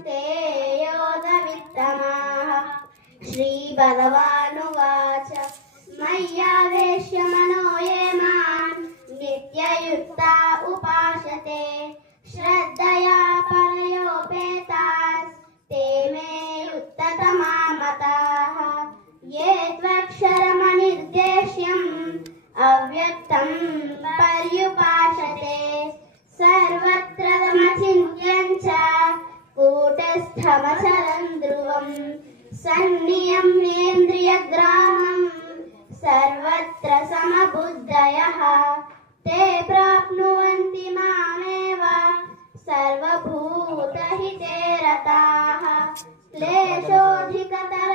ते योगवित्तमाः। श्रीभगवानुवाच मय्यावेश्य मनो ये मां नित्ययुक्ता उपासते श्रद्धया परयोपेतास्ते मे युक्ततमा मताः। ये त्वक्षरमनिर्देश्यम् अव्यक्तं पर्युपासते सर्वत्र तमचिन्त्यं च कूटस्थमचलं ध्रुवम् सन्नियम्येन्द्रियग्रामं सर्वत्र समबुद्धयः ते प्राप्नुवन्ति मामेव सर्वभूतहिते रताः। क्लेशोऽधिकतर